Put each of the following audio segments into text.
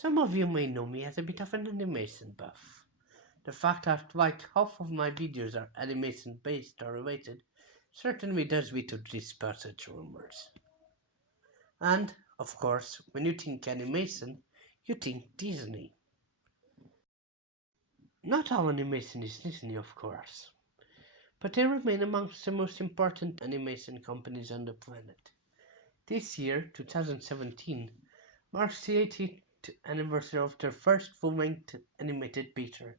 Some of you may know me as a bit of an animation buff. The fact that like half of my videos are animation based or related certainly does me to dispel such rumors. And, of course, when you think animation, you think Disney. Not all animation is Disney, of course, but they remain amongst the most important animation companies on the planet. This year, 2017, marks the 80th anniversary of their first full-length animated feature,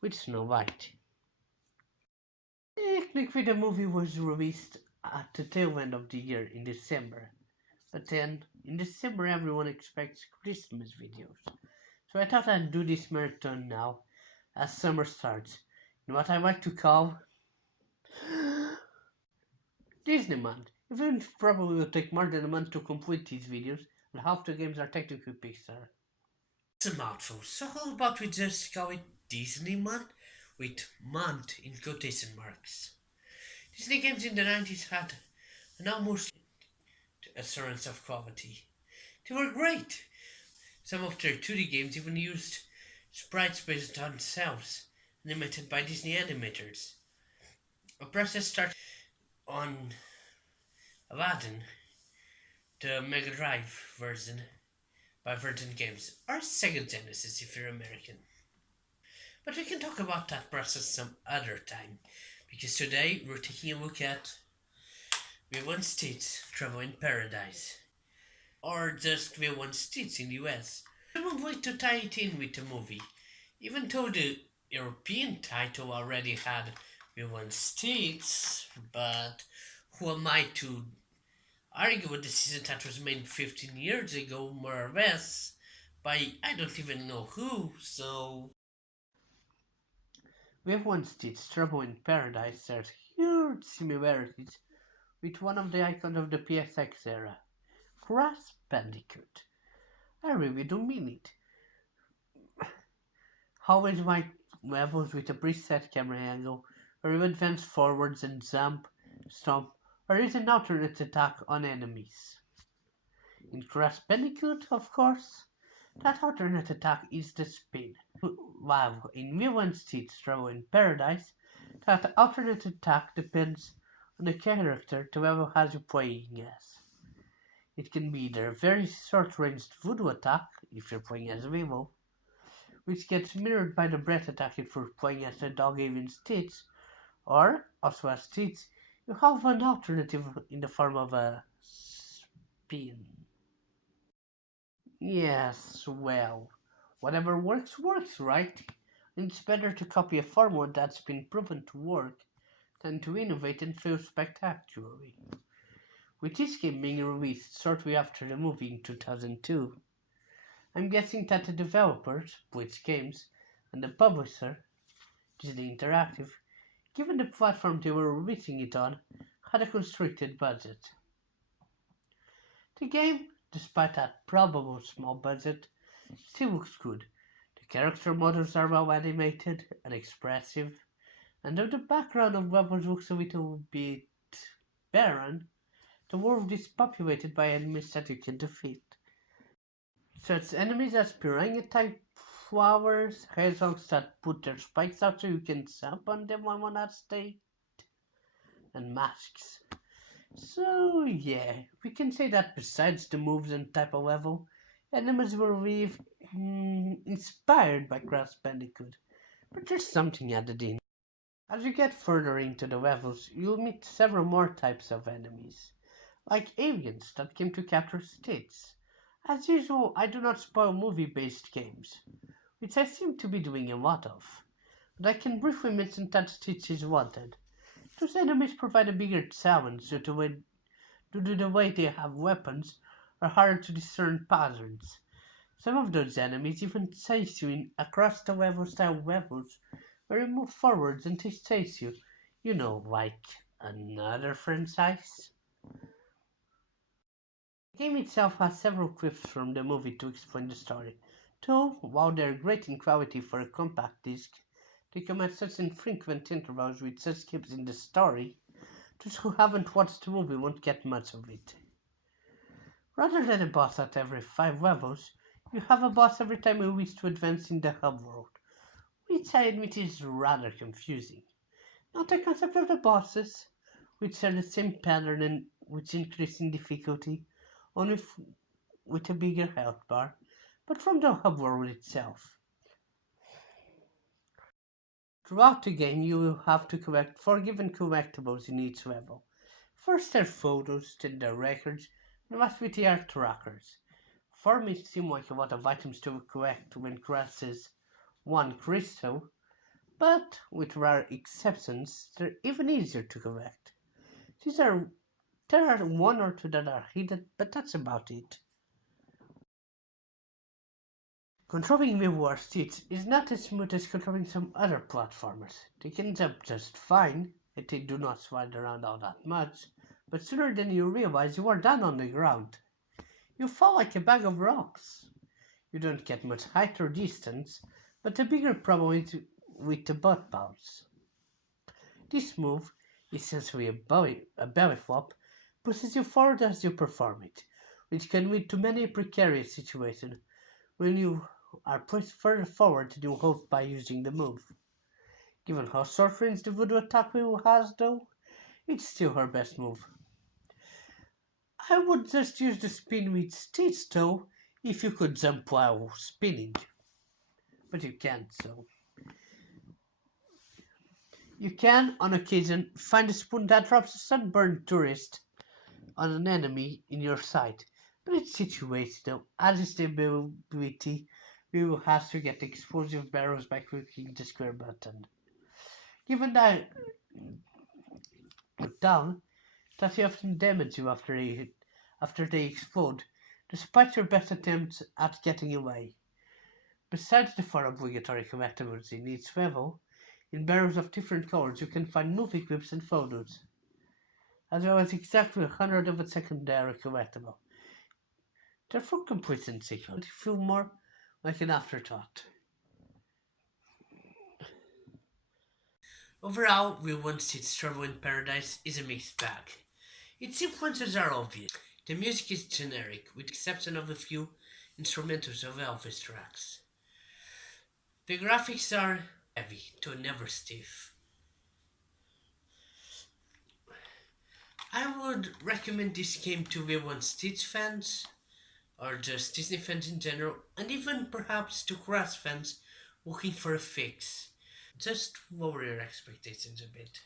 with Snow White. Technically, the movie was released at the tail end of the year in December, but then in December everyone expects Christmas videos. So I thought I'd do this marathon now, as summer starts, in what I like to call Disney Month. Even if it probably will take more than a month to complete these videos, and half the games are technically Pixar. It's a mouthful, so how about we just call it Disney Month, with month in quotation marks. Disney games in the 90s had an almost assurance of quality. They were great. Some of their 2D games even used sprites based on cells, animated by Disney animators. A process started on Aladdin, the Mega Drive version by Virgin Games, or Sega Genesis if you're American. But we can talk about that process some other time, because today we're taking a look at Lilo and Stitch Trouble in Paradise, or just Lilo and Stitch in the US. I would like to tie it in with the movie, even though the European title already had Lilo and Stitch, but who am I to argue with a decision that was made 15 years ago, more or less, by I don't even know who, so... Lilo and Stitch Trouble in Paradise shares huge similarities with one of the icons of the PSX era, Crash Bandicoot. I really do mean it. Always like levels with a preset camera angle, or you advance forwards and jump, stomp, or use an alternate attack on enemies. In Crash Bandicoot, of course, that alternate attack is the spin, while in Lilo and Stitch Trouble in Paradise, that alternate attack depends on the character the level has you playing as. It can be either a very short-ranged voodoo attack, if you're playing as Lilo, which gets mirrored by the breath attack if you're playing as the dog alien Stitch, or, also as Stitch, you have an alternative in the form of a spin. Yes, well, whatever works, works, right? It's better to copy a formula that's been proven to work than to innovate and fail spectacularly. With this game being released shortly after the movie in 2002, I'm guessing that the developers, Blitz Games, and the publisher, Disney Interactive, given the platform they were releasing it on, had a constricted budget. The game, despite that probable small budget, still looks good. The character models are well animated and expressive, and though the background of levels looks a little bit barren, the world is populated by enemies that you can defeat. Such enemies as piranha-type flowers, hedgehogs that put their spikes out so you can jump on them on that state, and masks. So yeah, we can say that besides the moves and type of level, enemies were really inspired by Crash Bandicoot, but there's something added in. As you get further into the levels, you'll meet several more types of enemies, like aliens that came to capture Stitch. As usual, I do not spoil movie-based games, which I seem to be doing a lot of, but I can briefly mention that Stitch is wanted. Those enemies provide a bigger challenge due to the way they have weapons or harder to discern patterns. Some of those enemies even chase you in across the level style levels where you move forwards and they chase you. You know, like another franchise. The game itself has several clips from the movie to explain the story, though while they're great in quality for a compact disc, they come at such infrequent intervals with such clips in the story, those who haven't watched the movie won't get much of it. Rather than a boss at every 5 levels, You have a boss every time you wish to advance in the hub world, which I admit is rather confusing. Not the concept of the bosses, which are the same pattern and which increase in difficulty, only with a bigger health bar, but from the hub world itself. Throughout the game, you will have to collect 4 given collectibles in each level. First are photos, then the records, and lastly are trackers. 4 may seem like a lot of items to collect when crosses 1 crystal, but with rare exceptions, they're even easier to collect. These are There are one or two that are hidden, but that's about it. Controlling Lilo and Stitch is not as smooth as controlling some other platformers. They can jump just fine, and they do not slide around all that much, but sooner than you realize you are down on the ground. You fall like a bag of rocks. You don't get much height or distance, but the bigger problem is with the butt bounce. This move, essentially a belly flop, pushes you forward as you perform it, which can lead to many precarious situations when you are pushed further forward than you hoped by using the move. Given how short range the voodoo attack wheel has though, it's still her best move. I would just use the spin with Stitch though, if you could jump while spinning, but you can't, so. You can, on occasion, find a spoon that drops a sunburned tourist on an enemy in your sight, but it's situational, as is the ability we will have to get explosive barrels by clicking the square button. Given that put down, that they often damage you after they explode, despite your best attempts at getting away. Besides the 4 obligatory collectibles in each level, in barrels of different colors you can find movie clips and photos, as well as exactly 100 of a secondary collectible. Therefore complacency can feel more like an afterthought. Overall, we want Sid's Trouble in Paradise is a mixed bag. Its influences are obvious. The music is generic, with the exception of a few instrumentals of Elvis tracks. The graphics are heavy, though never stiff. I would recommend this game to Lilo and Stitch fans, or just Disney fans in general, and even perhaps to Crash fans looking for a fix. Just lower your expectations a bit.